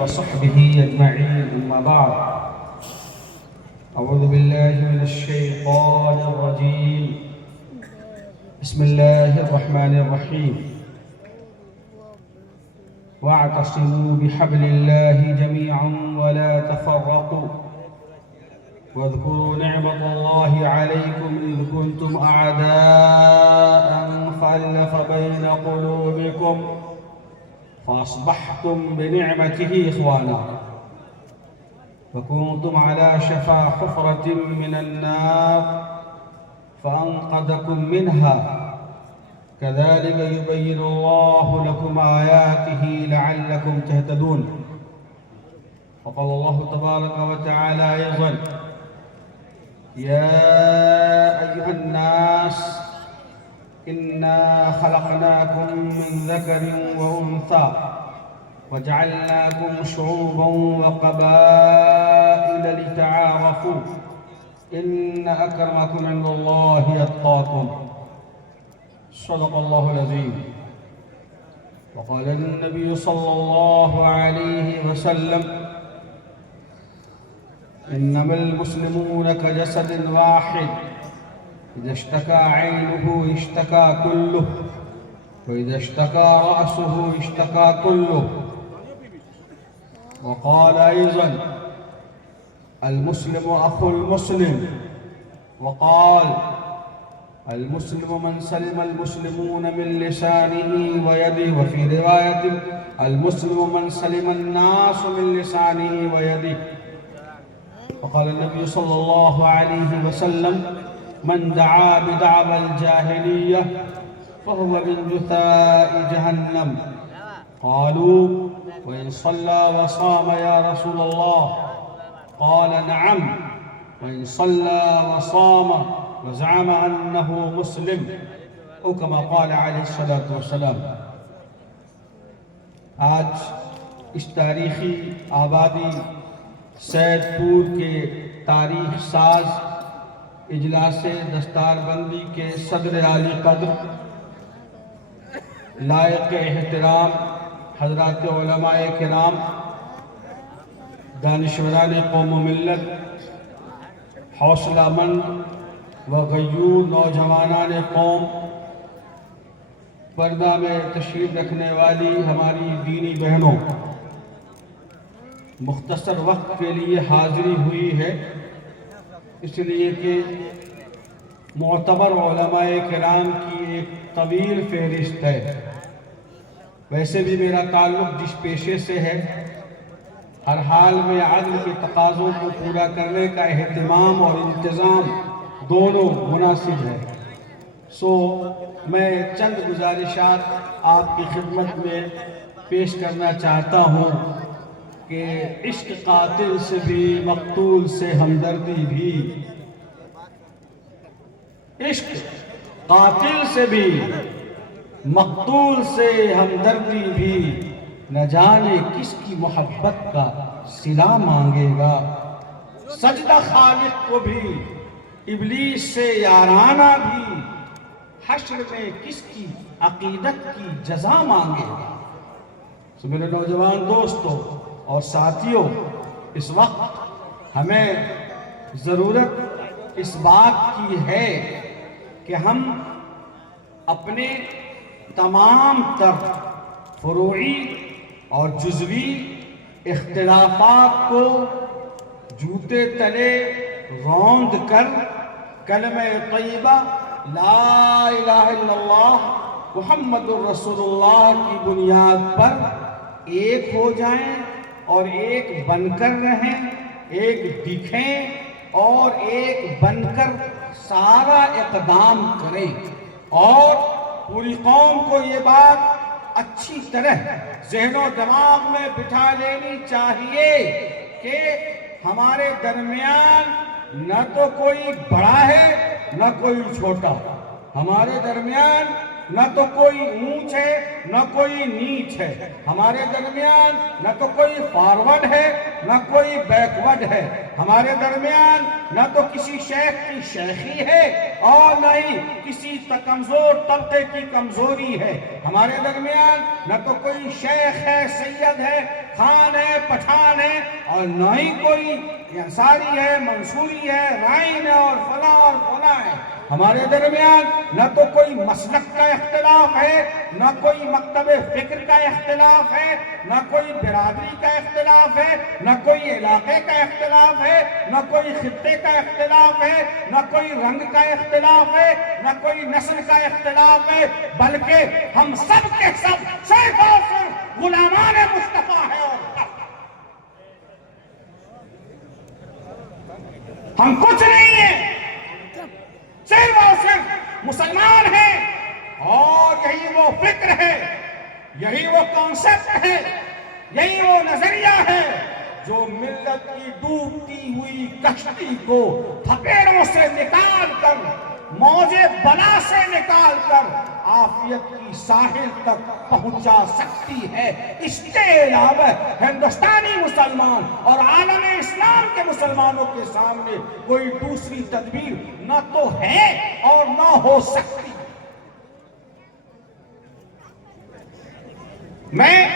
وصحبه أجمعين أما بعد أعوذ بالله من الشيطان الرجيم بسم الله الرحمن الرحيم واعتصموا بحبل الله جميعا ولا تفرقوا واذكروا نعمة الله عليكم إذ كنتم أعداء فألف بين قلوبكم فأصبحتم بنعمته إخوانا وكنتم على شفا حفرة من النار فأنقذكم منها كذلك يبين الله لكم آياته لعلكم تهتدون. وقال الله تبارك وتعالى أيضا: يا أيها الناس إنا خلقناكم من ذكر وأنثى وجعلناكم شعوبا وقبائل لتعارفوا إن أكرمكم عند الله أتقاكم. صدق الله العظيم. وقال النبي صلى الله عليه وسلم: إنما المسلمون كجسد واحد إذا اشتكى عينه اشتكى كله وإذا اشتكى رأسه اشتكى كله. وقال أيضا: المسلم أخو المسلم. وقال: المسلم من سلم المسلمون من لسانه ويده. وفي رواية: المسلم من سلم الناس من لسانه ويده. وقال النبي صلى الله عليه وسلم: من دعا بدعوى الجاهلية فهو من جثاء جهنم. قالوا: وإن صلى وصام يا رسول الله؟ قال: نعم، وإن صلى وصام وزعم أنه مسلم، أو كما قال عليه الصلاة والسلام. آج اس تاریخی آبادی سید پور کے تاریخ ساز اجلاس دستار بندی کے صدر عالی قدر لائق احترام حضرات علماء کرام، دانشوران قوم و ملت، حوصلہ مند و غیور نوجوانان قوم، پردہ میں تشریف رکھنے والی ہماری دینی بہنوں، مختصر وقت کے لیے حاضری ہوئی ہے اس لیے کہ معتبر علماء کرام کی ایک طویل فہرست ہے۔ ویسے بھی میرا تعلق جس پیشے سے ہے، ہر حال میں عدل کے تقاضوں کو پورا کرنے کا اہتمام اور انتظام دونوں مناسب ہے، سو میں چند گزارشات آپ کی خدمت میں پیش کرنا چاہتا ہوں کہ عشق قاتل سے بھی مقتول سے ہمدردی بھی، عشق قاتل سے بھی مقتول سے ہمدردی بھی، نہ جانے کس کی محبت کا صلہ مانگے گا، سجدہ خالق کو بھی ابلیس سے یارانہ بھی، حشر میں کس کی عقیدت کی جزا مانگے گا۔ سو میرے نوجوان دوستوں اور ساتھیوں، اس وقت ہمیں ضرورت اس بات کی ہے کہ ہم اپنے تمام تر فروعی اور جزوی اختلافات کو جوتے تلے روند کر کلمہ طیبہ لا الہ الا اللہ محمد الرسول اللہ کی بنیاد پر ایک ہو جائیں اور ایک بن کر رہیں، ایک دکھیں اور ایک بن کر سارا اقدام کریں، اور پوری قوم کو یہ بات اچھی طرح ذہن و دماغ میں بٹھا لینی چاہیے کہ ہمارے درمیان نہ تو کوئی بڑا ہے نہ کوئی چھوٹا، ہمارے درمیان نہ تو کوئی اونچ ہے نہ کوئی نیچ ہے، ہمارے درمیان نہ تو کوئی فارورڈ ہے نہ کوئی بیکورڈ ہے، ہمارے درمیان نہ تو کسی شیخ کی شیخی ہے اور نہ ہی کسی کمزور طبقے کی کمزوری ہے، ہمارے درمیان نہ تو کوئی شیخ ہے، سید ہے، خان ہے، پٹھان ہے اور نہ ہی کوئی انصاری ہے، منصوری ہے، رائن ہے اور فلاں ہے۔ ہمارے درمیان نہ تو کوئی مسلک کا اختلاف ہے، نہ کوئی مکتب فکر کا اختلاف ہے، نہ کوئی برادری کا اختلاف ہے، نہ کوئی علاقے کا اختلاف ہے، نہ کوئی خطے کا اختلاف ہے، نہ کوئی رنگ کا اختلاف ہے، نہ کوئی نسل کا اختلاف ہے، بلکہ ہم سب کے سب صرف اور صرف غلامان مصطفیٰ ہیں اور ہم کچھ نہیں ہیں، صرف اور صرف مسلمان ہیں۔ اور یہی وہ فکر ہے، یہی وہ کانسیپٹ ہے، یہی وہ نظریہ ہے جو ملت کی ڈوبتی ہوئی کشتی کو تھپیڑوں سے نکال کر، موج بلا سے نکال کر عافیت کی ساحل تک پہنچا سکتی ہے۔ اس کے علاوہ ہندوستانی مسلمان اور عالم اسلام کے مسلمانوں کے سامنے کوئی دوسری تدبیر نہ تو ہے اور نہ ہو سکتی۔ میں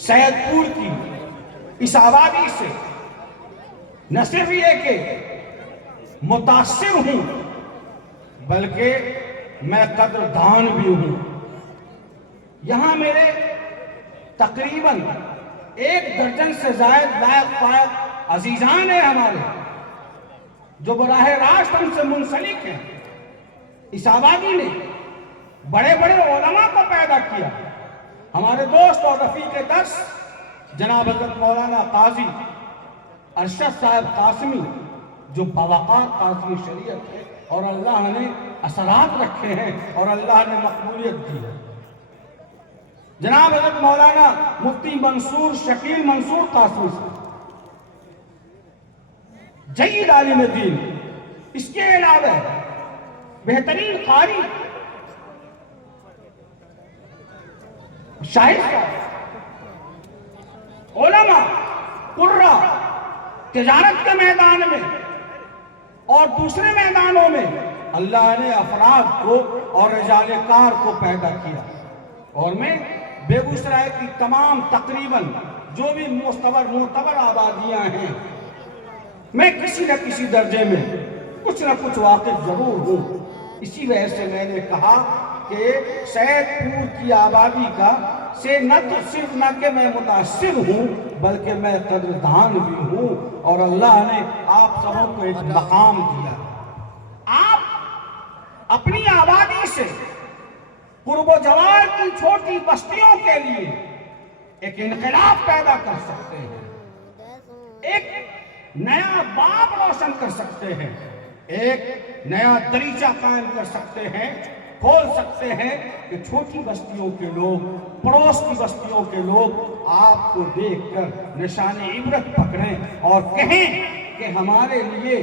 سید پور کی اس آبادی سے نہ صرف یہ کہ متاثر ہوں بلکہ میں قدردان بھی ہوں۔ یہاں میرے تقریباً 1 درجن سے زائد لائق فائق عزیزان ہیں ہمارے، جو براہ راست ہم سے منسلک ہیں۔ اس آبادی نے بڑے بڑے علماء کو پیدا کیا۔ ہمارے دوست اور رفیق درس جناب حضرت مولانا قاضی ارشد صاحب قاسمی، جو باوقار قاضی شریعت ہے اور اللہ نے اثرات رکھے ہیں اور اللہ نے مقبولیت دی ہے۔ جناب حضرت مولانا مفتی منصور شکیل منصور قاسمی صاحب، جید عالم دین، اس کے علاوہ بہترین قاری شاعر صاحب، علماء، قرہ، تجارت کے میدان میں اور دوسرے میدانوں میں اللہ نے افراد کو اور رجال کار کو پیدا کیا۔ اور میں بیگوسرائے کی تمام تقریباً جو بھی معتبر آبادیاں ہیں، میں کسی نہ کسی درجے میں کچھ نہ کچھ واقف ضرور ہوں۔ اسی وجہ سے میں نے کہا کہ سید پور کی آبادی کا سے نہ تو صرف نہ کہ میں متاثر ہوں بلکہ میں قدردان بھی ہوں، اور اللہ نے آپ سبوں کو ایک مقام دیا۔ آپ اپنی آبادی سے قرب و جوار کی چھوٹی بستیوں کے لیے ایک انقلاب پیدا کر سکتے ہیں، ایک نیا باب روشن کر سکتے ہیں، ایک نیا دریچہ قائم کر سکتے ہیں، کھول سکتے ہیں کہ چھوٹی بستیوں کے لوگ، پڑوس کی بستیوں کے لوگ آپ کو دیکھ کر نشان عبرت پکڑیں اور کہیں کہ ہمارے لیے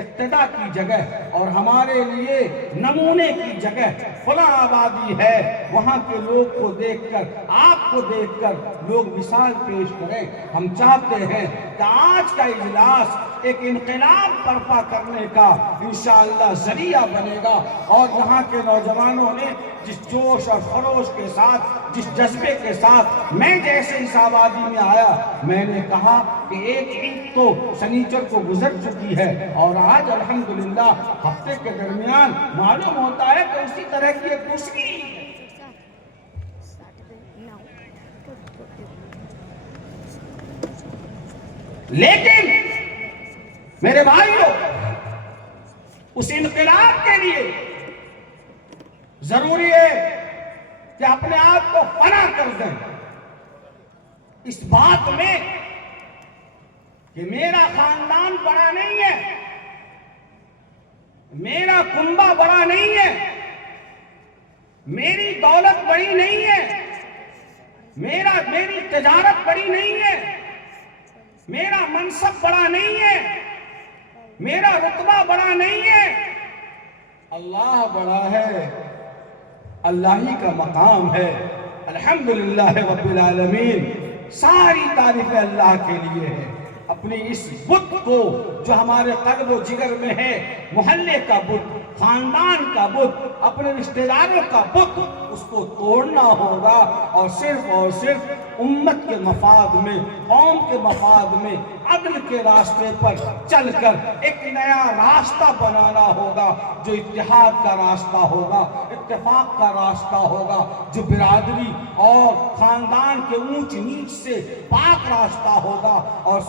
اقتداء کی جگہ اور ہمارے لیے نمونے کی جگہ فلاں آبادی ہے۔ وہاں کے لوگ کو دیکھ کر، آپ کو دیکھ کر لوگ مثال پیش کریں۔ ہم چاہتے ہیں کہ آج کا اجلاس ایک انقلاب برپا کرنے کا انشاءاللہ ذریعہ بنے گا، اور یہاں کے نوجوانوں نے جس جوش اور خروش کے ساتھ، جس جذبے کے ساتھ میں جیسے اس آبادی میں آیا، میں نے کہا کہ ایک عید تو شنیچر کو گزر چکی ہے اور آج الحمدللہ ہفتے کے درمیان معلوم ہوتا ہے کہ اسی طرح کی ایک دوسری عید ہے۔ لیکن میرے بھائیوں، اس انقلاب کے لیے ضروری ہے کہ اپنے آپ کو فنا کر دیں اس بات میں کہ میرا خاندان بڑا نہیں ہے، میرا کنبہ بڑا نہیں ہے، میری دولت بڑی نہیں ہے، میری تجارت بڑی نہیں ہے، میرا منصب بڑا نہیں ہے، میرا رتبہ بڑا نہیں ہے، اللہ بڑا ہے، اللہ ہی کا مقام ہے۔ الحمدللہ رب العالمین، ساری تعریف اللہ کے لیے ہے۔ اپنی اس بت کو جو ہمارے قلب و جگر میں ہے، محلے کا بت، خاندان کا بت، اپنے رشتہ داروں کا بت، اس کو توڑنا ہوگا اور صرف امت کے مفاد میں، قوم کے مفاد میں، عدل کے راستے پر چل کر ایک نیا راستہ بنانا ہوگا جو اتحاد کا راستہ ہوگا، اتفاق کا راستہ ہوگا، جو برادری اور خاندان کے اونچ نیچ سے پاک راستہ ہوگا، اور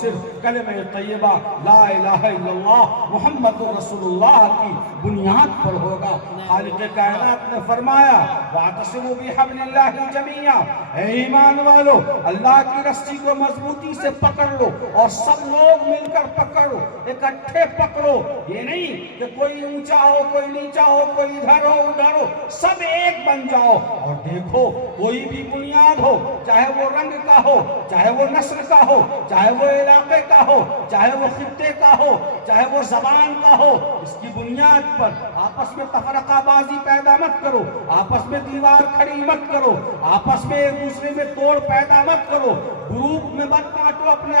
صرف کلمہ طیبہ لا الہ الا اللہ محمد رسول اللہ کی بنیاد پر ہوگا۔ خالق کائنات نے فرمایا وَاعْتَصِمُوا بِحَبْلِ اللَّهِ جَمِيعًا، اے ایمان والو اللہ کی رسی کو مضبوطی سے پکڑ لو اور سب لوگ مل کر پکڑو، اکٹھے پکڑو۔ یہ نہیں کہ کوئی اونچا ہو، کوئی نیچا ہو، کوئی ادھر ہو ادھر ہو، سب ایک بن جاؤ۔ اور دیکھو کوئی بھی بنیاد ہو، چاہے وہ رنگ کا ہو، چاہے وہ نسل کا ہو، چاہے وہ علاقے کا ہو، چاہے وہ خطے کا ہو، چاہے وہ زبان کا ہو، اس کی بنیاد پر آپس میں تفرقہ بازی پیدا مت کرو، آپس میں دیوار کھڑی مت کرو، آپس میں ایک دوسرے میں توڑ پیدا مت کرو، گروپ میں مت کاٹو اپنے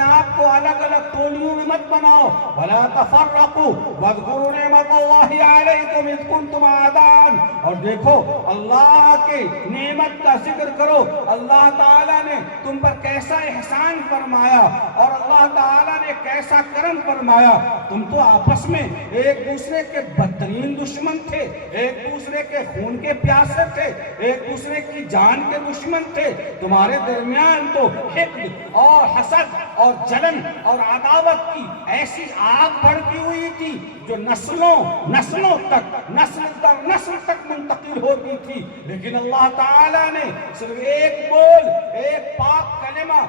آپ کو الگ الگ ٹولیوں میں مت بناؤ۔ وَلَا تَفَرَّقُوا وَاذْكُرُوا نِعْمَةَ اللَّهِ عَلَيْكُمْ إِذْ كُنْتُمْ أَعْدَاءً، اور دیکھو اللہ کے نعمت کا ذکر کرو، اللہ تعالیٰ نے تم پر کیسا احسان فرمایا اور اللہ تعالیٰ نے کیسا کرم فرمایا۔ تم تو آپس میں ایک دوسرے کے بدترین دشمن تھے، ایک دوسرے کے خون کے پیاسے تھے، ایک دوسرے کی جان کے دشمن تھے، تمہارے درمیان تو حقد اور حسد اور جلن اور عداوت کی ایسی آگ بھڑکی ہوئی تھی جو نسلوں تک، نسل در نسل تک منتقل ہوتی تھی۔ لیکن اللہ تعالیٰ نے صرف ایک بول، ایک پاک کلمہ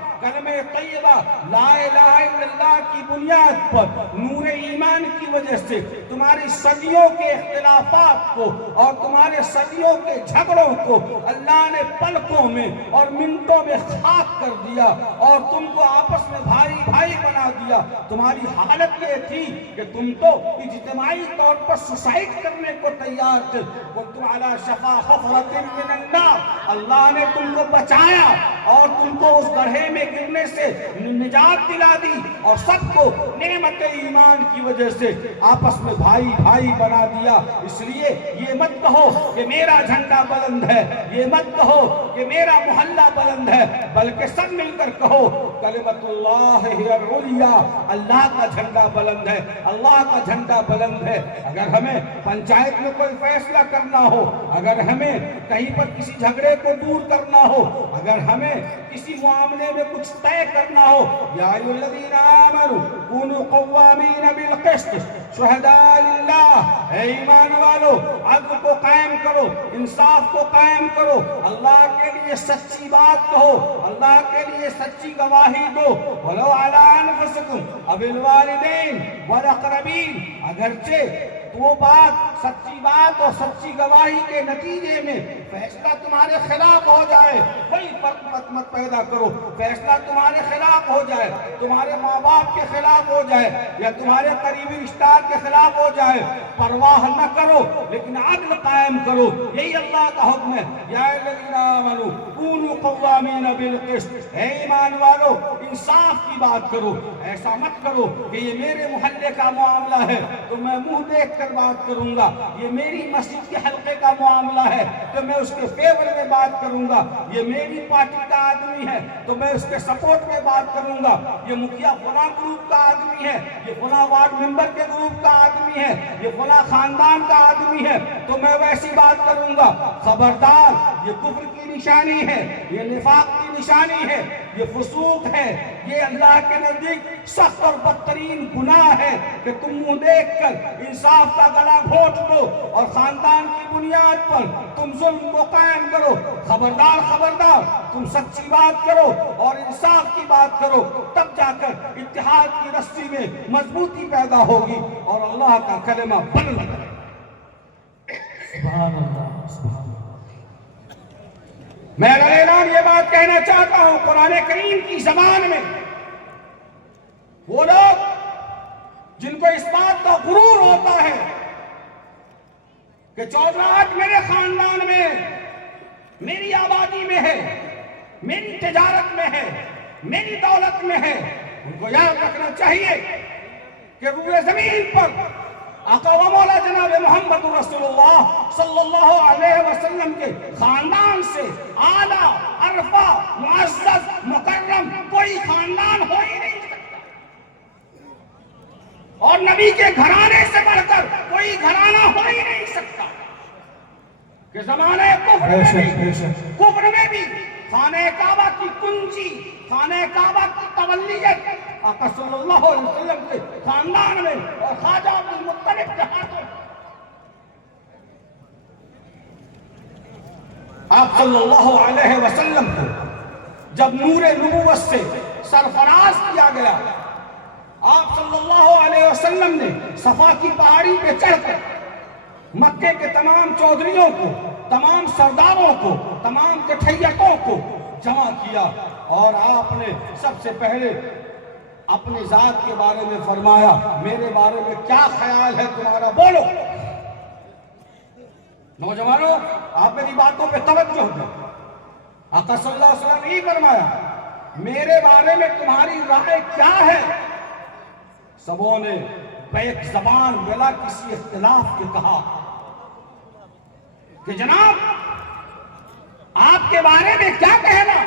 طیبہ لا الہ الا اللہ کی بنیاد پر نور ایمان کی وجہ سے تمہاری صدیوں کے اختلافات کو اور تمہارے صدیوں کے جھگڑوں کو اللہ نے پلکوں میں اور منٹوں میں خاک کر دیا اور تم کو آپس میں بھائی بھائی بنا دیا۔ تمہاری حالت یہ تھی کہ تم تو اجتماعی طور پر سوسائڈ کرنے کو تیار تھے، وَانْتُمْ عَلَى شَفَا حُفْرَةٍ مِّنَ النَّارِ، اللہ نے تم کو بچایا اور تم کو اس گڑھے میں گرنے سے نجات دلا دی، اور سب کو نعمت ایمان کی وجہ سے آپس میں بھائی بھائی بنا دیا۔ اس لیے یہ مت کہو کہ میرا جھنڈا بلند ہے، یہ مت کہو کہ میرا محلہ بلند ہے، بلکہ سب مل کر کہو کلمۃ اللہ ہی العلیٰ، اللہ کا جھنڈا بلند ہے، اللہ کا جھنڈا بلند ہے۔ اگر ہمیں پنچایت میں کوئی فیصلہ کرنا ہو، اگر ہمیں کہیں پر کسی جھگڑے کو دور کرنا ہو، اگر ہمیں کسی معاملے میں کچھ طے کرنا ہو، یا ایھا الذین آمنوا کونوا قوامین بالقسط شہداء للہ، اے ایمان والو عدل کو قائم کرو، انصاف کو قائم کرو، اللہ کے لیے سچی بات کہو، اللہ کے لیے سچی گواہی دو، ولو علی انفسکم او الوالدین والاقربین، اگرچہ وہ بات سچی بات اور سچی گواہی کے نتیجے میں فیصلہ تمہارے خلاف ہو جائے، کوئی فرق مت پیدا کرو، فیصلہ تمہارے خلاف ہو جائے، تمہارے ماں باپ کے خلاف ہو جائے یا تمہارے قریبی رشتہ دار کے خلاف ہو جائے، پرواہ نہ کرو لیکن عدل قائم کرو، یہی اللہ کا حکم ہے۔ یا الذین آمنوا کونوا قوامین بالقسط، اے ایمان والو انصاف کی بات کرو، ایسا مت کرو کہ یہ میرے محلے کا معاملہ ہے تو میں منہ دیکھ کر بات کروں گا، یہ میری مسجد کے حلقے کا معاملہ ہے تو میں اس کے فیور میں بات کروں گا، یہ میری پارٹی کا آدمی ہے تو میں اس کے سپورٹ میں بات کروں گا، یہ مکھیا فلاں گروپ کا آدمی ہے، یہ فلاں وارڈ ممبر کے گروپ کا آدمی ہے، یہ فلاں خاندان کا آدمی ہے تو میں ویسی بات کروں گا۔ خبردار، یہ کفر کی نشانی ہے، یہ نفاق کی نشانی ہے، یہ فسوق ہے، یہ اللہ کے نزدیک سخت اور بدترین گناہ ہے کہ تم منہ دیکھ کر انصاف کا گلا گھونٹ لو اور خاندان کی بنیاد پر تم ظلم کو قائم کرو۔ خبردار خبردار، تم سچی بات کرو اور انصاف کی بات کرو، تب جا کر اتحاد کی رسی میں مضبوطی پیدا ہوگی اور اللہ کا کلمہ بلند کرے۔ سبحان اللہ، سبحان اللہ۔ میں اعلان یہ بات کہنا چاہتا ہوں، قرآن کریم کی زبان میں وہ لوگ جن کو اس بات کا غرور ہوتا ہے کہ چودراہٹ میرے خاندان میں، میری آبادی میں ہے، میری تجارت میں ہے، میری دولت میں ہے، ان کو یاد رکھنا چاہیے کہ روئے زمین پر آقا و مولا جناب محمد رسول اللہ صلی اللہ علیہ وسلم کے خاندان سے اعلیٰ، عرفہ، معزز، مکرم کوئی خاندان ہو ہی نہیں سکتا، اور نبی کے گھرانے سے بڑھ کر کوئی گھرانہ ہو ہی نہیں سکتا کہ زمانے کفر میں بھی خانہ کعبہ کی کنجی، خانہ کعبہ کی تولیت آقا صلی اللہ علیہ وسلم کے خاندان میں اور خواجہ عبد المطلب کے ہاتھوں۔ آپ صلی اللہ علیہ وسلم کو جب نور نبوت سے سرفراز کیا گیا، آپ صلی اللہ علیہ وسلم نے صفا کی پہاڑی پہ چڑھ کر مکے کے تمام چودھریوں کو، تمام سرداروں کو، تمام کٹھیتوں کو جمع کیا، اور آپ نے سب سے پہلے اپنی ذات کے بارے میں فرمایا، میرے بارے میں کیا خیال ہے تمہارا، بولو۔ نوجوانوں، آپ میری باتوں پہ توجہ دو۔ آقا صلی اللہ علیہ وسلم نے فرمایا، میرے بارے میں تمہاری رائے کیا ہے؟ سبوں نے بیک زبان بلا کسی اختلاف کے کہا کہ جناب آپ کے بارے میں کیا کہنا؟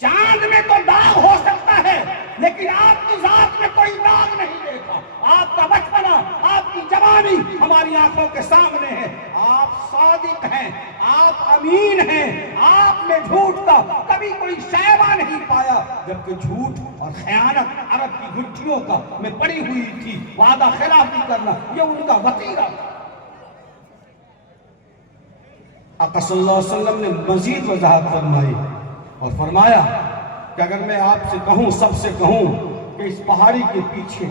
چاند میں تو داغ ہو سکتا ہے لیکن آپ کی ذات میں کوئی داغ نہیں دیکھا۔ آپ کا بچپنا، آپ کی جوانی ہماری آنکھوں کے سامنے ہے۔ آپ صادق ہیں، آپ امین ہیں، آپ میں جھوٹ کا کبھی کوئی شائبہ نہیں پایا، جبکہ جھوٹ اور خیانت عرب کی گھٹیوں کا میں پڑی ہوئی تھی، وعدہ خلافی کرنا یہ ان کا وتیرہ تھا۔ آقا صلی اللہ علیہ وسلم نے مزید وضاحت فرمائی اور فرمایا کہ اگر میں آپ سے کہوں، سب سے کہوں کہ اس پہاڑی کے پیچھے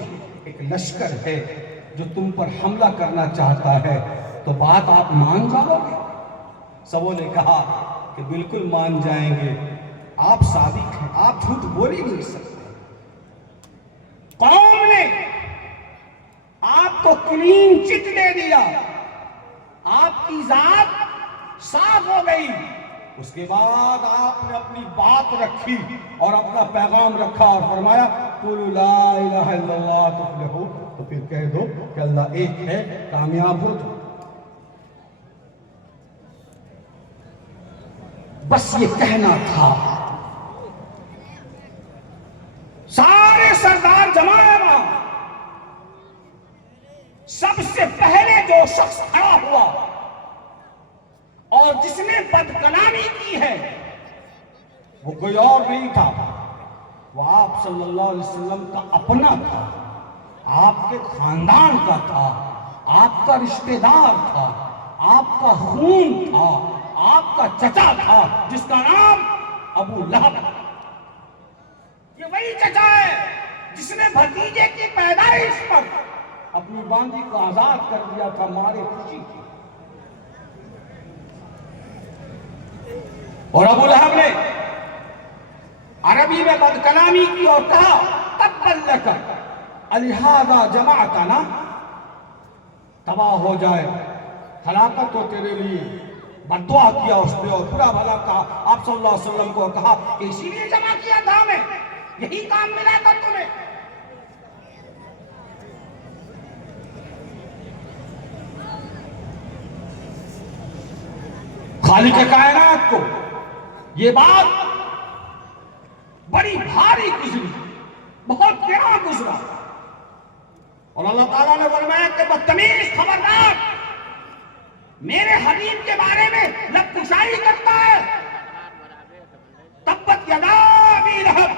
ایک لشکر ہے جو تم پر حملہ کرنا چاہتا ہے تو بات آپ مان جاؤ گے؟ سبوں نے کہا کہ بالکل مان جائیں گے، آپ صادق ہیں، آپ جھوٹ بول ہی نہیں سکتے۔ قوم نے آپ کو کلین چٹ دے دیا، آپ کی ذات صاف ہو گئی، اس کے بعد آپ نے اپنی بات رکھی اور اپنا پیغام رکھا اور فرمایا قُلُوا لَا إِلَهَ إِلَّا اللَّهُ تُفْلِحُونَ، تو پھر کہہ دو کہ اللہ ایک ہے، کامیاب ہو جاؤ۔ بس یہ کہنا تھا، سارے سردار جمع ہیں وہاں، سب سے پہلے جو شخص کھڑا ہوا اور جس نے بد کلامی کی ہے وہ کوئی اور نہیں تھا، وہ آپ صلی اللہ علیہ وسلم کا اپنا تھا، آپ کے خاندان کا تھا، آپ کا رشتہ دار تھا، آپ کا خون تھا، آپ کا چچا تھا، جس کا نام ابو لہب۔ یہ وہی چچا ہے جس نے بھتیجے کی پیدائش پر اپنی باندی کو آزاد کر دیا تھا مارے خوشی کی۔ اور ابو لہب نے عربی میں بد کلامی کی اور کہا تبت لک الہذا جمعتنا، تباہ ہو جائے، ہلاکت ہو تیرے لیے، بد دعا کیا اس نے اور برا بھلا کہا۔ آپ صلی اللہ علیہ وسلم کو کہا کہ اسی لیے جمع کیا تھا ہمیں، یہی کام ملا تھا تمہیں۔ خالق کائنات کو یہ بات بڑی بھاری گزری، بہت گراں گزرا، اور اللہ تعالیٰ نے فرمایا کہ بدتمیز خبردار، میرے حبیب کے بارے میں لب کشائی کرتا ہے، تبت یدا ابی لہب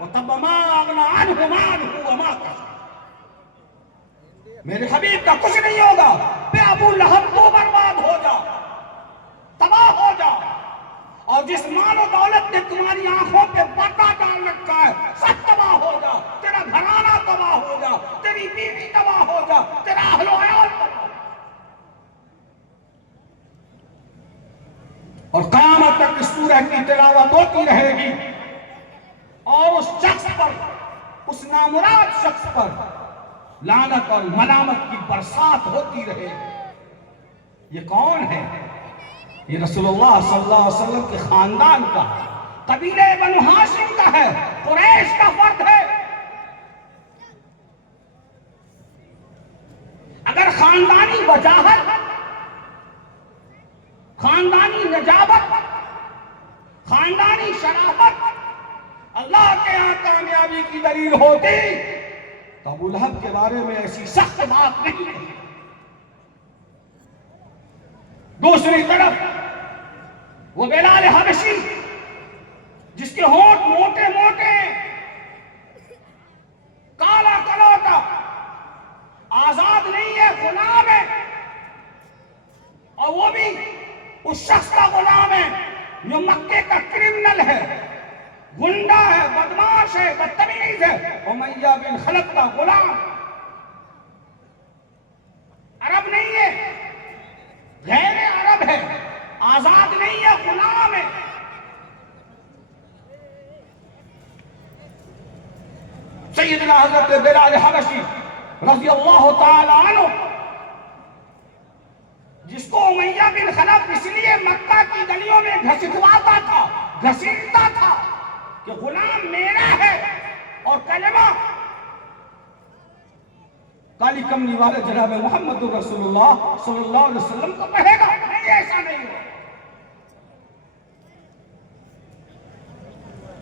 وتب ما اغنی عنہ مالہ وما کسب، میرے حبیب کا کچھ نہیں ہوگا، بے ابو لہب تو برباد ہو جا، تباہ ہو جا، اور جس مال و دولت نے تمہاری آنکھوں پہ پردہ ڈال رکھا ہے سب تباہ ہو جا، تیرا گھرانہ تباہ ہو جا، تیری بیوی تباہ ہو جا، تیرا اہل و عیال تباہ ہو جا، اور قیامت تک اس سورہ کی تلاوت ہوتی رہے گی، اور اس شخص پر، اس نامراد شخص پر لعنت اور ملامت کی برسات ہوتی رہے گی۔ یہ کون ہے؟ یہ رسول اللہ صلی اللہ علیہ وسلم کے خاندان کا، قبیلہ بنو ہاشم کا ہے، قریش کا فرد ہے۔ خاندانی وجاہت، خاندانی نجابت، خاندانی شرافت اللہ کے یہاں کامیابی کی دلیل ہوتی تو ابو لہب کے بارے میں ایسی سخت بات نہیں کہی۔ دوسری طرف وہ بلال حبشی جس کے ہونٹ موٹے موٹے، کالا کلوٹا، آزاد نہیں ہے، غلام ہے، اور وہ بھی اس شخص کا غلام ہے جو مکے کا کرمنل ہے، گنڈا ہے، بدماش ہے، بدتمیز ہے، امیہ بن خلف کا غلام، عرب نہیں ہے، غیر عرب ہے، آزاد نہیں ہے، غلام ہے۔ سیدنا حضرت بلال حبشی رضی اللہ تعالی عنہ، جس کو امیہ بن خلف اس لیے مکہ کی گلیوں میں گھسیٹتا تھا کہ غلام میرا ہے، اور کلمہ کالی کمنی والے جناب محمد رسول اللہ صلی اللہ علیہ وسلم کو کہے گا، نہیں ایسا نہیں ہے۔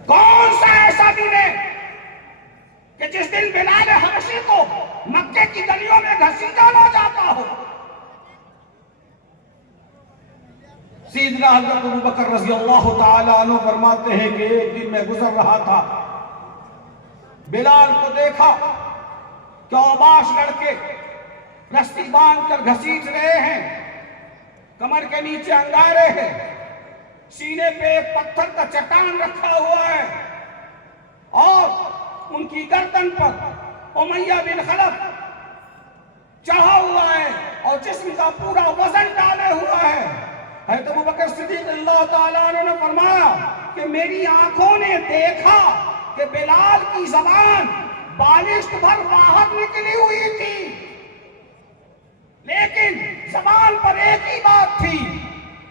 کون سا ایسا دن ہے کہ جس دن بلال حبشی کو مکے کی گلیوں میں گھسیٹا نہ جاتا ہو؟ سیدنا حضرت ابوبکر رضی اللہ تعالی عنہ فرماتے ہیں کہ ایک دن میں گزر رہا تھا، بلال کو دیکھا کہ اوباش لڑکے رسی باندھ کر گھسیٹ رہے ہیں، کمر کے نیچے انگارے ہیں، سینے پہ ایک پتھر کا چٹان رکھا ہوا ہے، اور ان کی گردن پر امیہ بن خلف چڑھا ہوا ہے اور جسم کا پورا وزن ڈالے ہوا ہے۔ حضرت ابوبکر صدیق اللہ تعالیٰ عنہ نے فرمایا کہ میری آنکھوں نے دیکھا کہ بلال کی زبان بالشت بھر باہر نکلی ہوئی تھی، لیکن زبان پر ایک ہی بات تھی،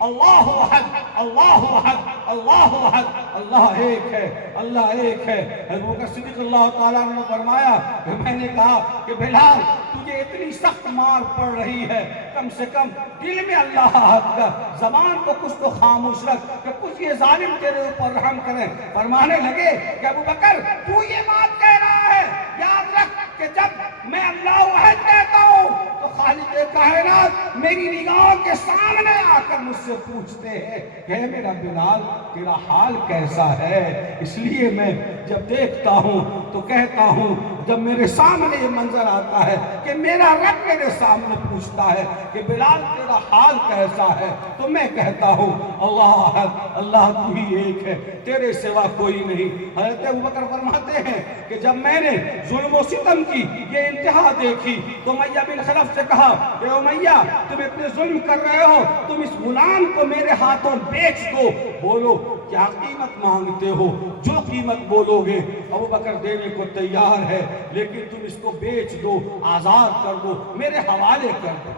اللہ احد، اللہ احد، اللہ احد، اللہ ایک ہے، اللہ ایک ہے۔ حضرت ابوبکر صدیق اللہ تعالیٰ نے فرمایا کہ میں نے کہا کہ بلال تجھے اتنی سخت مار پڑ رہی ہے، کم سے کم دل میں اللہ احد کا، زبان کو کچھ تو خاموش رکھ کہ کچھ یہ ظالم تیرے اوپر رحم کریں۔ فرمانے لگے کہ ابوبکر تو یہ بات کہہ رہا ہے، یاد رکھ کہ جب میں اللہ احد کہتا ہوں تو خالق کائنات میری نگاہوں کے سامنے آ کر مجھ سے پوچھتے ہیں کہ اے میرا بلال تیرا حال کیسا ہے؟ اس لیے میں جب دیکھتا ہوں تو کہتا ہوں، جب میرے سامنے یہ منظر آتا ہے کہ میرا رب میرے سامنے پوچھتا ہے کہ بلال تیرا حال کیسا ہے، تو میں کہتا ہوں اللہ احد، اللہ تو ہی ایک ہے، تیرے سوا کوئی نہیں۔ حضرت ابوبکر فرماتے ہیں کہ جب میں نے ظلم و ستم کی یہ انتہا دیکھی تو امیہ بن خلف سے کہا کہ امیہ تم اتنے ظلم کر رہے ہو، تم اس غلام کو میرے ہاتھوں بیچ دو، بولو کیا قیمت مانگتے ہو، جو قیمت بولو گے ابوبکر دینے کو تیار ہے، لیکن تم اس کو بیچ دو، آزاد کر دو، میرے حوالے کر دو۔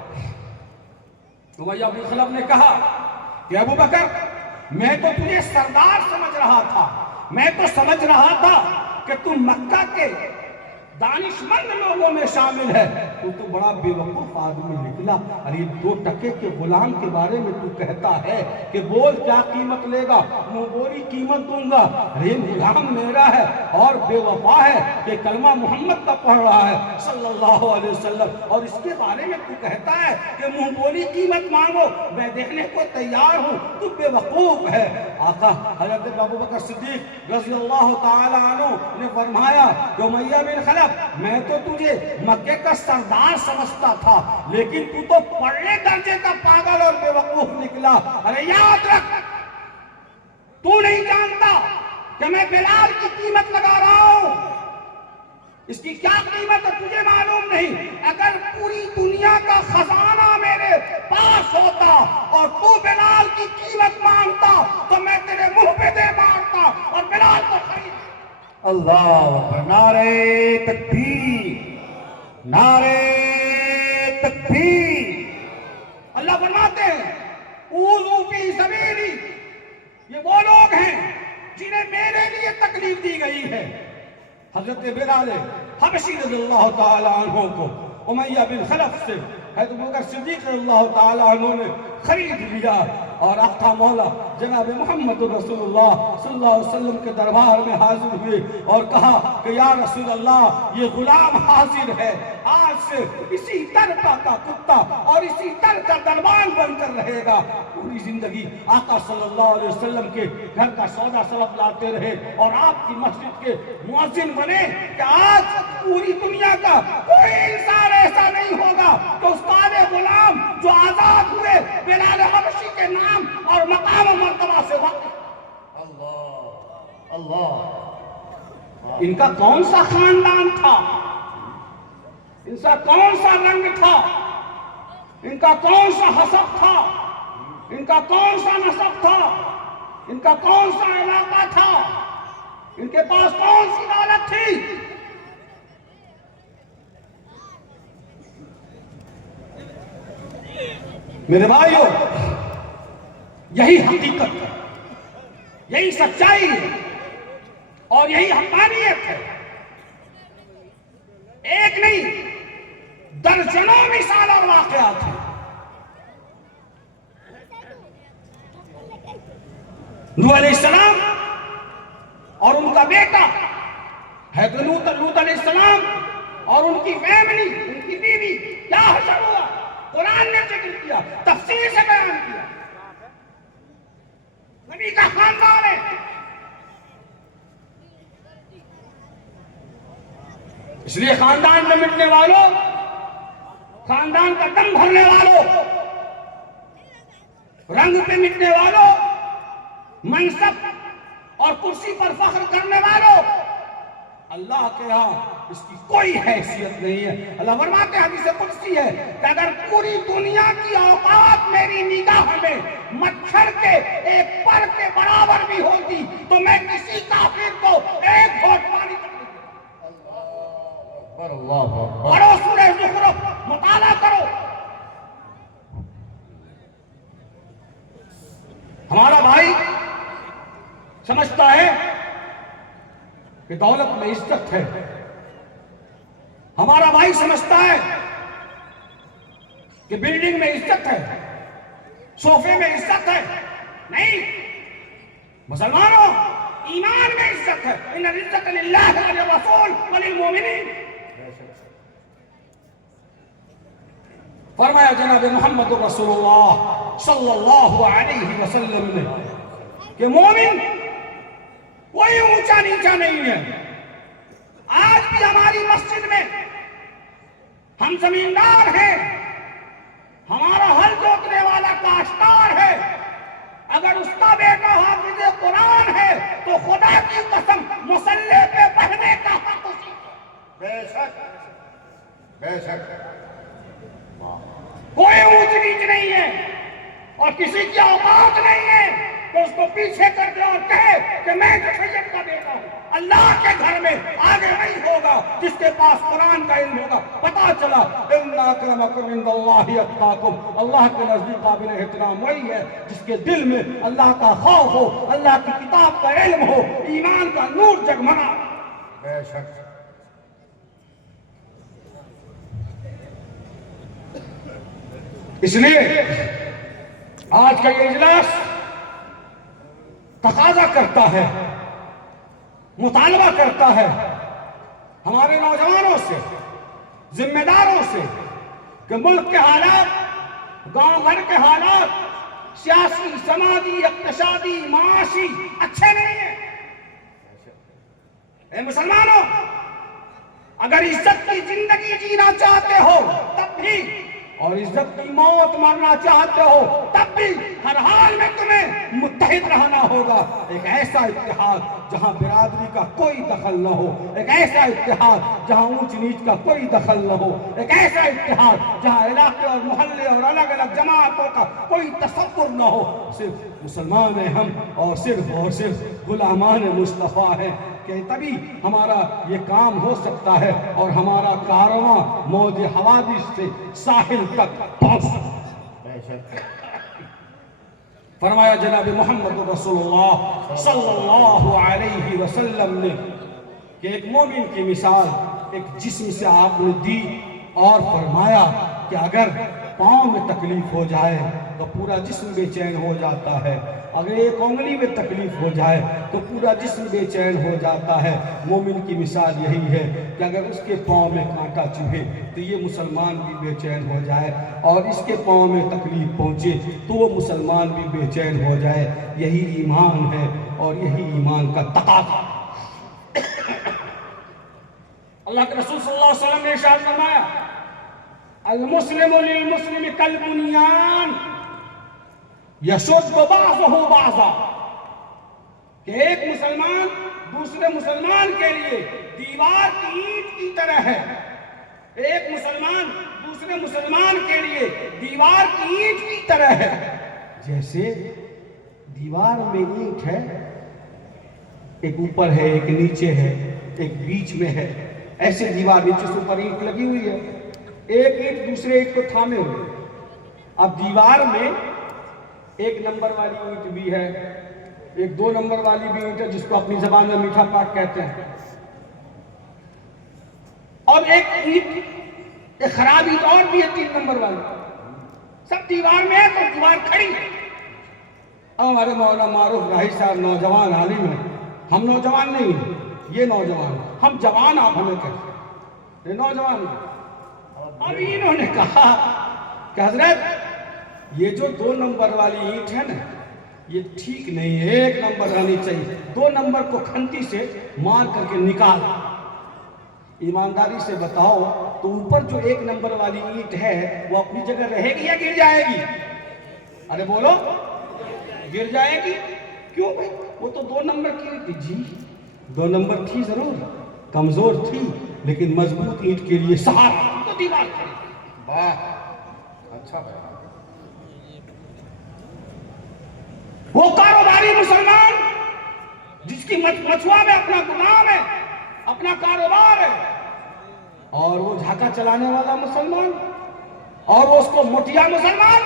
امیہ بن خلف نے کہا کہ ابوبکر میں تو تجھے سردار سمجھ رہا تھا، میں تو سمجھ رہا تھا کہ تم مکہ کے دانش مند لوگوں میں شامل ہے، تو بڑا بے وقوف آدمی نکلا۔ ارے 2 ٹکے کے غلام کے بارے میں تو کہتا ہے کہ بول کیا قیمت لے گا، منہ بولی قیمت دوں گا۔ ارے غلام میرا ہے اور بے وفا ہے کہ کلمہ محمد کا پڑھ رہا ہے صلی اللہ علیہ وسلم، اور اس کے بارے میں تو کہتا ہے کہ منہ بولی قیمت مانگو، میں دیکھنے کو تیار ہوں، تو بے وقوف ہے۔ آقا حضرت ابوبکر صدیق رضی اللہ تعالی عنہ نے فرمایا کہ امیہ بن خلف میں تو تجھے مکے کا سردار سمجھتا تھا، لیکن تو تو پڑھنے درجے کا پاگل اور بے وقوف نکلا۔ ارے یاد رکھ، تو نہیں جانتا کہ میں بلال کی قیمت لگا رہا ہوں، اس کی کیا قیمت ہے تجھے معلوم نہیں۔ اگر پوری دنیا کا خزانہ میرے پاس ہوتا اور تو بلال کی قیمت مانگتا تو میں تیرے منہ پہ دے مارتا اور بلال کو خرید۔ اللہ اکبر، نعرہ تکبیر، نعرہ تکبیر۔ اللہ فرماتے ہیں اوذوا فی سبیلی، یہ وہ لوگ ہیں جنہیں میرے لیے تکلیف دی گئی ہے۔ حضرت بلال حبشی رضی اللہ تعالی عنہ کو امیہ بن خلف سے حضرت ابوبکر صدیق رضی اللہ تعالیٰ عنہ نے خرید لیا اور آقا مولا جناب محمد رسول اللہ صلی اللہ علیہ وسلم کے دربار میں حاضر ہوئے اور کہا کہ یا رسول اللہ یہ غلام حاضر ہے، آج سے اسی طرح کا کتا اور اسی طرح کا دربان بن کر رہے گا پوری زندگی۔ آقا صلی اللہ علیہ وسلم کے گھر کا سودا سلف لاتے رہے اور آپ کی مسجد کے مؤذن بنے کہ آج پوری دنیا کا کوئی انسان ایسا نہیں ہوگا کہ استاد غلام جو آزاد ہوئے بلال حبشی کے نام اور مقام و مرتبہ سے واقف۔ اللہ اللہ، ان کا کون سا خاندان تھا، ان کا کون سا رنگ تھا، ان کا کون سا حسب تھا، ان کا کون سا نسب تھا، ان کا کون سا علاقہ تھا، ان کے پاس کون سی دولت تھی؟ میرے بھائیو، یہی حقیقت ہے، یہی سچائی ہے اور یہی حقانیت ہے۔ ایک نہیں درجنوں مثال اور واقعات ہیں۔ نوح علیہ السلام اور ان کا بیٹا حضرت لوط علیہ السلام اور ان کی فیملی، ان کی بیوی، کیا حشر ہوا قرآن نے ذکر کیا، تفصیل سے بیان کیا۔ نبی کا خاندان ہے، اس لیے خاندان میں مٹنے والوں، خاندان کا دم بھرنے والوں، رنگ پہ مٹنے والوں، منصب اور کرسی پر فخر کرنے والوں، اللہ کے ہاں اس کی کوئی حیثیت نہیں ہے۔ اللہ فرماتے ہیں، حدیث قدسی ہے کہ اگر پوری دنیا کی اوقات میری نگاہ میں مچھر کے ایک پر کے برابر بھی ہوتی تو میں کسی کافر کو ایک گھونٹ پانی تک نہیں دیتا۔ اللہ اکبر، پڑھو سورہ زخرف، مطالعہ کرو۔ ہمارا بھائی سمجھتا ہے کہ دولت میں عزت ہے، ہمارا بھائی سمجھتا ہے کہ بلڈنگ میں عزت ہے، صوفے میں عزت ہے۔ نہیں، مسلمانوں، ایمان میں عزت ہے۔ ان العزت للہ وللرسول وللمؤمنین۔ فرمایا جناب محمد رسول اللہ صلی اللہ علیہ وسلم نے کہ مومن کوئی اونچا نیچا نہیں ہے۔ آج بھی ہماری مسجد میں ہم زمیندار ہیں، ہمارا ہل جوتنے والا کاشتکار ہے، اگر اس کا بیٹا حافظ قرآن ہے تو خدا کی قسم مصلی پہ پڑھنے کا حق اسی کو۔ بے شک بے شک، کوئی اونچ نیچ نہیں ہے اور کسی کی اوقات نہیں ہے کہ اس کو پیچھے کر دے اور کہے کہ میں تو سید کا بیٹا ہوں۔ اللہ کے گھر میں آگے وہی ہوگا جس کے پاس قرآن کا علم ہوگا۔ پتا چلا ان اکرمکم عند اللہ اتقاکم، اللہ کے نزدیک قابل احترام وہی ہے جس کے دل میں اللہ کا خوف ہو، اللہ کی کتاب کا علم ہو، ایمان کا نور جگمگا۔ بے شک، اس لیے آج کا یہ اجلاس تقاضا کرتا ہے، مطالبہ کرتا ہے ہمارے نوجوانوں سے، ذمہ داروں سے کہ ملک کے حالات، گاؤں گھر کے حالات سیاسی، سماجی، اقتصادی، معاشی اچھے نہیں ہیں۔ اے مسلمانوں، اگر عزت کی زندگی جینا چاہتے ہو تب بھی، اور عزت کی موت مرنا چاہتے ہو تب بھی، ہر حال میں تمہیں متحد رہنا ہوگا۔ ایک ایسا اتحاد جہاں برادری کا کوئی دخل نہ ہو، ایک ایسا اتحاد جہاں اونچ نیچ کا کوئی دخل نہ ہو، ایک ایسا اتحاد جہاں علاقے اور محلے اور الگ الگ جماعتوں کا کوئی تصور نہ ہو۔ صرف مسلمان ہیں ہم اور صرف غلامان مصطفیٰ ہیں، کہ تبھی ہمارا یہ کام ہو سکتا ہے اور ہمارا کارواں موج حوادث سے ساحل تک پہنچ سکتا ہے۔ فرمایا جناب محمد رسول اللہ صلی اللہ علیہ وسلم نے کہ ایک مومن کی مثال ایک جسم سے آپ نے دی اور فرمایا کہ اگر پاؤں میں تکلیف ہو جائے تو پورا جسم بے چین ہو جاتا ہے، اگر ایک انگلی میں تکلیف ہو جائے تو پورا جسم بے چین ہو جاتا ہے۔ مومن کی مثال یہی ہے کہ اگر اس کے پاؤں میں کانٹا چبھے تو یہ مسلمان بھی بے چین ہو جائے، اور اس کے پاؤں میں تکلیف پہنچے تو وہ مسلمان بھی بے چین ہو جائے۔ یہی ایمان ہے اور یہی ایمان کا تقاضا۔ اللہ کے رسول صلی اللہ علیہ وسلم نے ارشاد فرمایا، المسلم للمسلم کالبنیان یشد بعضہ بعضا، کہ ایک مسلمان دوسرے مسلمان کے لیے دیوار کی اینٹ کی طرح ہے، ایک مسلمان دوسرے مسلمان کے لیے دیوار کی اینٹ کی طرح ہے۔ جیسے دیوار میں اینٹ ہے، ایک اوپر ہے ایک نیچے ہے ایک بیچ میں ہے، ایسے دیوار نیچے سے اوپر اینٹ لگی ہوئی ہے، ایک اینٹ دوسرے اینٹ کو تھامے ہوئے۔ اب دیوار میں ایک نمبر والی اینٹ بھی ہے، ایک 2 نمبر والی بھی اینٹ ہے جس کو اپنی زبان میں میٹھا پاٹ کہتے ہیں، اور ایک اینٹ ایک خراب اینٹ اور بھی ہے 3 نمبر والی، سب دیوار میں ہے تو دیوار کھڑی ہے۔ اب ہمارے مولانا معروف راہی صاحب نوجوان عالم ہیں، ہم نوجوان نہیں ہیں، یہ نوجوان، ہم جوان آپ ہمیں کہتے ہیں، یہ نوجوان ہیں۔ اب انہوں نے کہا کہ حضرت یہ جو 2 نمبر والی اینٹ ہے نا یہ ٹھیک نہیں ہے، 1 نمبر رہنی چاہیے، 2 نمبر کو کھنتی سے مار کر کے نکال۔ ایمانداری سے بتاؤ تو اوپر جو 1 نمبر والی اینٹ ہے وہ اپنی جگہ رہے گی یا گر جائے گی؟ ارے بولو، گر جائے گی۔ کیوں بھائی؟ وہ تو 2 نمبر کی اینٹ تھی۔ جی 2 نمبر تھی، ضرور کمزور تھی، لیکن مضبوط اینٹ کے لیے سہارا تو دیوار تھی۔ واہ، اچھا ہے۔ وہ کاروباری مسلمان جس کی مچھوا میں اپنا گدام ہے، اپنا کاروبار ہے، اور وہ جھاکا چلانے والا مسلمان، اور وہ اس کو مٹیا مسلمان،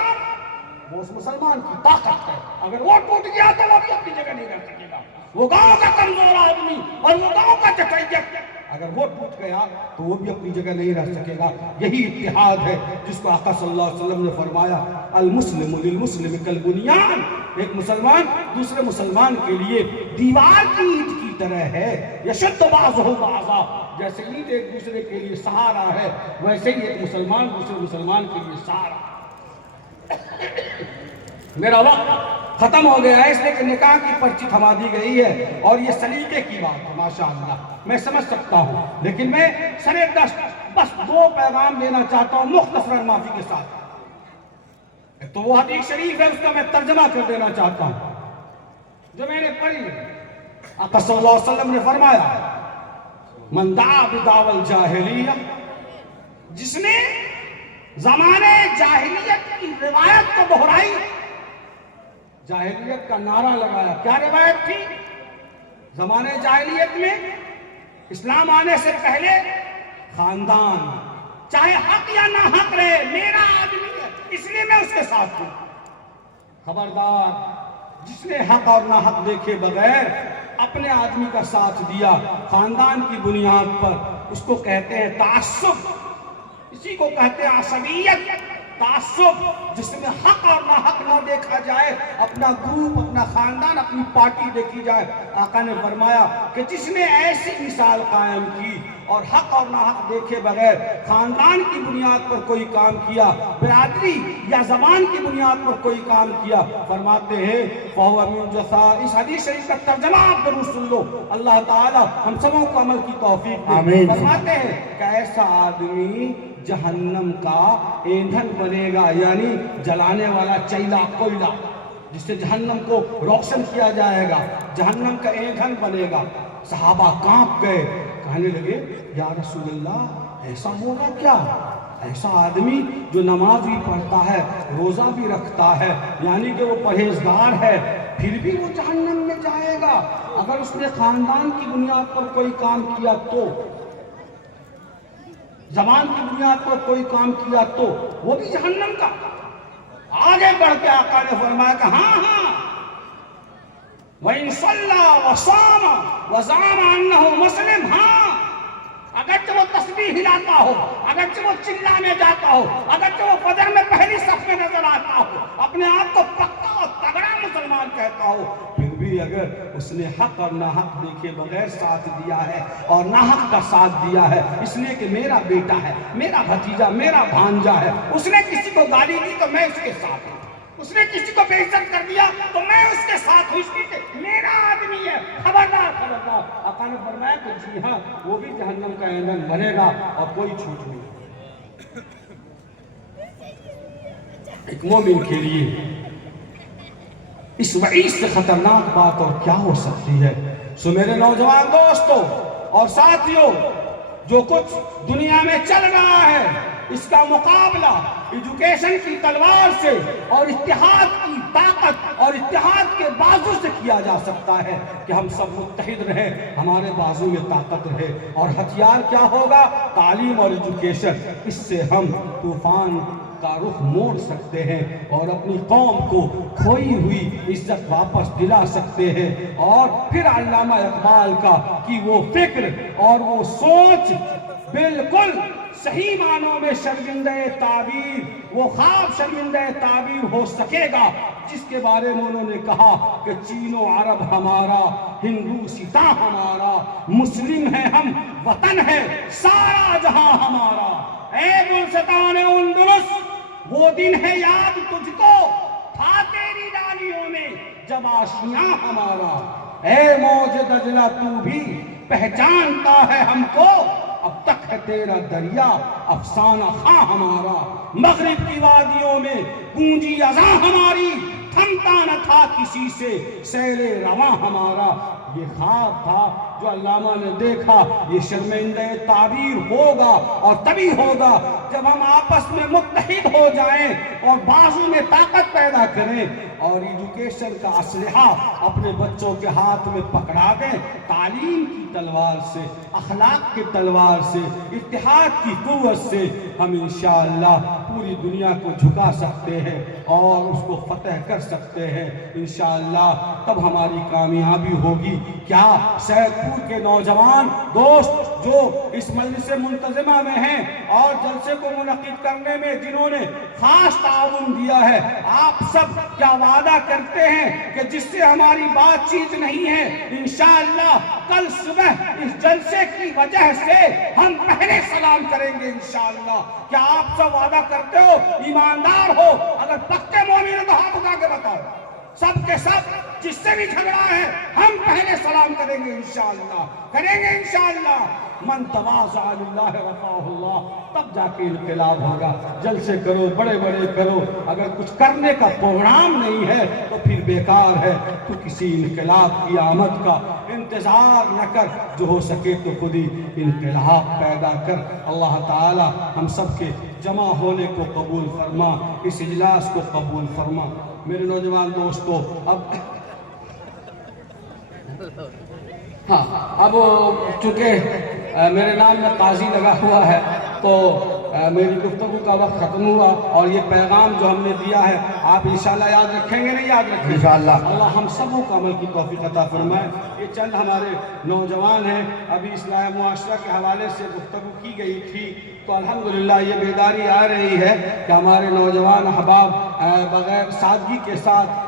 وہ اس مسلمان کی طاقت ہے۔ اگر وہ ٹوٹ گیا تو وہ بھی اپنی جگہ نہیں رہ سکے گا۔ وہ گاؤں کا کمزور آدمی اور وہ گاؤں کا چٹیت، اگر وہ ٹوٹ گیا تو وہ بھی اپنی جگہ نہیں رہ سکے گا۔ یہی اتحاد ہے جس کو آقا صلی اللہ علیہ وسلم نے فرمایا، المسلم للمسلم کالبنیان، ایک مسلمان دوسرے مسلمان کے لیے دیوار کی اینٹ کی طرح ہے، یشد بعضہ بعضا، جیسے اینٹ ایک دوسرے کے لیے سہارا ہے ویسے ہی ایک مسلمان دوسرے مسلمان کے لیے سہارا۔ میرا وقت ختم ہو گیا ہے، اس لیے کہ نکاح کی پرچی تھما دی گئی ہے اور یہ سلیقے کی بات ہے، ماشاءاللہ میں سمجھ سکتا ہوں، لیکن میں سرے دست بس 2 پیغام دینا چاہتا ہوں مختصراً معافی کے ساتھ۔ ایک تو وہ حدیث شریف ہے، اس کا میں ترجمہ کر دینا چاہتا ہوں جو میں نے پڑھی ہے۔ آقا صلی اللہ علیہ وسلم نے فرمایا، من دعا بدعوی الجاہلیہ، جس نے زمانے جاہلیت کی روایت کو دہرائی، جاہلیت کا نعرہ لگایا۔ کیا روایت تھی؟ زمانے جاہلیت میں اسلام آنے سے پہلے خاندان چاہے حق یا نہ حق رہے میرا آدمی ہے اس لیے میں اس کے ساتھ ہوں۔ خبردار، جس نے حق اور نہ حق دیکھے بغیر اپنے آدمی کا ساتھ دیا خاندان کی بنیاد پر، اس کو کہتے ہیں تعصب، اسی کو کہتے ہیں عصبیت۔ تعصب جس میں حق اور نہ حق نہ دیکھا جائے، اپنا گروپ اپنا خاندان اپنی پارٹی دیکھی جائے۔ آقا نے فرمایا کہ جس نے ایسی مثال قائم کی اور حق اور نہ حق دیکھے بغیر خاندان کی بنیاد پر کوئی کام کیا، برادری یا زبان کی بنیاد پر کوئی کام کیا، فرماتے ہیں فَهُوَ مِنْ جَزَاءِ۔ اس حدیث شریف کا ترجمہ آپ ضرور سن لو، اللہ تعالی ہم سبوں کو عمل کی توفیق دے۔ فرماتے ہیں کہ ایسا آدمی جہنم کا ایندھن بنے گا، یعنی جلانے والا چیلا کوئلہ جس سے جہنم کو روشن کیا جائے گا، جہنم کا ایندھن بنے گا۔ صحابہ کانپ گئے، کہنے لگے یا رسول اللہ ایسا ہوگا کیا؟ ایسا آدمی جو نماز بھی پڑھتا ہے روزہ بھی رکھتا ہے، یعنی کہ وہ پرہیزگار ہے، پھر بھی وہ جہنم میں جائے گا۔ اگر اس نے خاندان کی بنیاد پر کوئی کام کیا تو، زبان کی بنیاد پر کوئی کام کیا تو وہ بھی جہنم کا۔ آگے بڑھ کے آقا نے فرمایا کہ ہاں وَإِن صَلَّى وَصَامَ وَزَعَمَ أَنَّهُ مُسْلِمٌ، ہاں اگرچہ وہ تسبیح ہلاتا ہو، اگرچہ وہ چلانے جاتا ہو، اگرچہ وہ فجر میں پہلی صف میں نظر آتا ہو، اپنے آپ کو پکا اور تگڑا مسلمان کہتا ہو، پھر بھی اگر اس نے حق اور ناحق دیکھے بغیر ساتھ دیا ہے اور ناحق کا ساتھ دیا ہے اس لیے کہ میرا بیٹا ہے، میرا بھتیجا، میرا بھانجا ہے، اس نے کسی کو گالی دی تو میں اس کے ساتھ ہوں، اس نے کسی کو بے عزت کر دیا تو میں اس کے ساتھ ہوں، اس لیے کہ میرا آدمی ہے، خبردار خبردار۔ آقا نے فرمایا کہ جی ہاں وہ بھی جہنم کا ایندھن بنے گا اور کوئی چھوٹ نہیں۔ ایک مومن کے لیے اس وعید سے خطرناک بات اور کیا ہو سکتی ہے؟ سو میرے نوجوان دوستوں اور ساتھیوں، جو کچھ دنیا میں چل رہا ہے اس کا مقابلہ ایجوکیشن کی تلوار سے اور اتحاد کی طاقت اور اتحاد کے بازو سے کیا جا سکتا ہے کہ ہم سب متحد رہیں، ہمارے بازو میں طاقت رہے، اور ہتھیار کیا ہوگا؟ تعلیم اور ایجوکیشن۔ اس سے ہم طوفان کا رخ موڑ سکتے ہیں اور اپنی قوم کو کھوئی ہوئی عزت واپس دلا سکتے ہیں، اور پھر علامہ اقبال کا کہ وہ فکر اور وہ سوچ بالکل صحیح معنوں میں شرمندہ تعبیر، وہ خواب شرمندہ تعبیر ہو سکے گا جس کے بارے میں انہوں نے کہا کہ چین و عرب ہمارا، ہندو ستا ہمارا، مسلم ہے ہم، وطن ہے سارا جہاں ہمارا۔ اے گلستان اندلس، وہ دن ہے یاد تجھ کو تھا تیری ڈالیوں میں جب آشیاں ہمارا۔ اے موج دجلہ تو بھی پہچانتا ہے ہم کو، اب تک ہے تیرا دریا افسانہ خواں ہمارا۔ مغرب کی وادیوں میں گونجی اذاں ہماری، تھمتا نہ تھا کسی سے سیل رواں ہمارا۔ یہ خواب تھا جو علامہ نے دیکھا، یہ شرمندہ تعبیر ہوگا اور تبھی ہوگا جب ہم آپس میں متحد ہو جائیں اور بازو میں طاقت پیدا کریں اور ایجوکیشن کا اسلحہ اپنے بچوں کے ہاتھ میں پکڑا دیں۔ تعلیم کی تلوار سے، اخلاق کی تلوار سے، اتحاد کی قوت سے ہم انشاءاللہ پوری دنیا کو جھکا سکتے ہیں اور اس کو فتح کر سکتے ہیں انشاءاللہ۔ تب ہماری کامیابی ہوگی۔ کیا سید پور کے نوجوان دوست جو اس مجلس منتظمہ میں ہیں اور جلسے کو منعقد کرنے میں جنہوں نے خاص تعاون دیا ہے، آپ سب کیا وعدہ کرتے ہیں کہ جس سے ہماری بات چیت نہیں ہے انشاءاللہ کل صبح اس جلسے کی وجہ سے ہم پہلے سلام کریں گے انشاءاللہ؟ کیا آپ سب وعدہ کرتے ہو؟ ایماندار ہو؟ اگر پکے مومن تو ہاتھ اٹھا کے بتاؤ۔ سب کے سب جس سے بھی جھگڑا ہے ہم پہلے سلام کریں گے انشاءاللہ، کریں گے انشاءاللہ۔ من تواضع للہ رفعہ اللہ، تب جا کے انقلاب ہوگا۔ جلسے کرو، بڑے بڑے کرو، اگر کچھ کرنے کا پروگرام نہیں ہے تو پھر بیکار ہے۔ تو کسی انقلاب کی آمد کا انتظار نہ کر، جو ہو سکے تو خود ہی انقلاب پیدا کر۔ اللہ تعالی ہم سب کے جمع ہونے کو قبول فرما، اس اجلاس کو قبول فرما۔ میرے نوجوان دوستو، اب چونکہ میرے نام میں قاضی لگا ہوا ہے تو میری گفتگو کا وقت ختم ہوا، اور یہ پیغام جو ہم نے دیا ہے آپ انشاءاللہ یاد رکھیں گے، نہیں یاد رکھیں گے؟ انشاءاللہ اللہ ہم سبوں کو عمل کی توفیق عطا فرمائے۔ یہ چند ہمارے نوجوان ہیں، ابھی اصلاح معاشرہ کے حوالے سے گفتگو کی گئی تھی تو الحمدللہ یہ بیداری آ رہی ہے کہ ہمارے نوجوان احباب بغیر سادگی کے ساتھ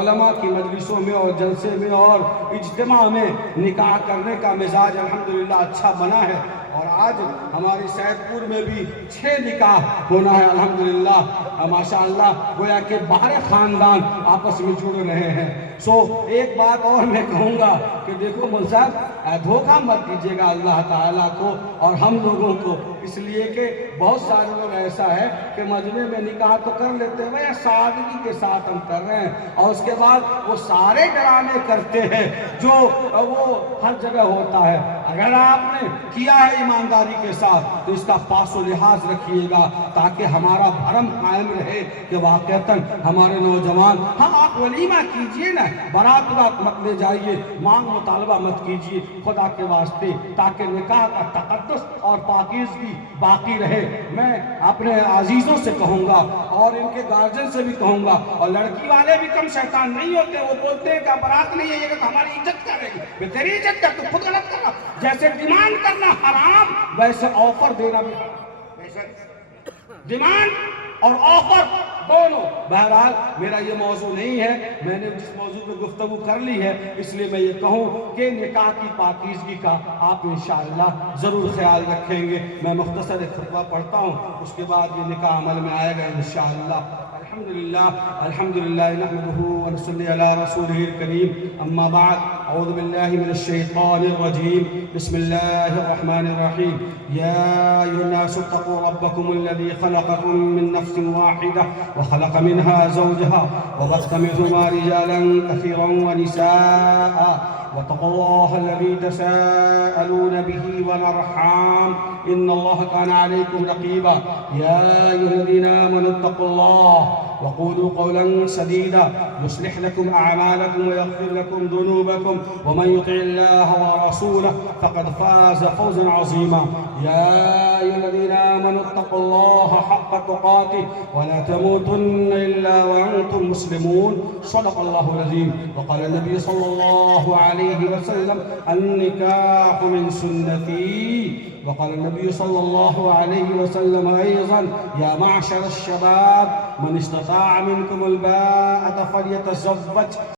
علماء کی مجلسوں میں اور جلسے میں اور اجتماع میں نکاح کرنے کا مزاج الحمدللہ اچھا بنا ہے، اور آج ہماری سید پور میں بھی 6 نکاح ہونا ہے الحمدللہ ماشاءاللہ، گویا کہ باہر خاندان آپس میں جڑ رہے ہیں۔ سو ایک بات اور میں کہوں گا کہ دیکھو مول صاحب، دھوکہ مت دیجیے گا اللہ تعالیٰ کو اور ہم لوگوں کو، اس لیے کہ بہت سارے لوگ ایسا ہے کہ مجمع میں نکاح تو کر لیتے ہیں بھائی سادگی کے ساتھ ہم کر رہے ہیں، اور اس کے بعد وہ سارے ڈرامے کرتے ہیں جو وہ ہر جگہ ہوتا ہے۔ اگر آپ نے کیا ہے ایمانداری کے ساتھ تو اس کا پاس و لحاظ رکھیے گا تاکہ ہمارا بھرم قائم رہے کہ واقعتاً ہمارے نوجوان، ہاں آپ ولیمہ کیجئے نا، برات مت لے جائیے، مانگ مطالبہ مت کیجئے خدا کے واسطے، تاکہ نکاح کا تقدس اور پاکیزگی باقی رہے۔ میں اپنے عزیزوں سے کہوں گا اور ان کے گارجن سے بھی کہوں گا، اور لڑکی والے بھی کم شیطان نہیں ہوتے، وہ بولتے ہیں کہ برات نہیں ہے یہ کہ ہماری عزت کرے گی، بتیری عزت کا تو خود غلط کرنا، جیسے ڈیمانڈ کرنا حرام ویسے آفر دینا بھی حرام۔ ڈیمانڈ اور آفر دونوں۔ بہرحال میرا یہ موضوع نہیں ہے، میں نے جس موضوع پہ گفتگو کر لی ہے اس لیے میں یہ کہوں کہ نکاح کی پاکیزگی کا آپ انشاءاللہ ضرور خیال رکھیں گے۔ میں مختصر ایک خطبہ پڑھتا ہوں، اس کے بعد یہ نکاح عمل میں آئے گا انشاءاللہ۔ الحمدللہ نحمده ونصلي على رسوله الكريم، اما بعد، اعوذ باللہ من الشیطان الرجیم، بسم اللہ الرحمن الرحیم۔ یا ایھا الناس اتقوا ربکم الذی خلقکم من نفس واحدہ وخلق منها زوجها وبث منهما رجالا كثيرا ونساء واتقوا الله الذي تساءلون به والارحام ان الله كان عليكم رقيبا يا ايها الذين امنوا اتقوا الله وقولوا قولا سديدا يصلح لكم اعمالكم ويغفر لكم ذنوبكم ومن يطع الله ورسوله فقد فاز فوزا عظيما يا ايها الذين امنوا اتقوا الله حق تقاته ولا تموتن الا وانتم مسلمون صدق الله العظيم وقال النبي صلى الله عليه وسلم النكاح من سنتي وقال النبي صلى الله عليه وسلم أيضا يا معشر الشباب من استطاع منكم الباءة فليتزوج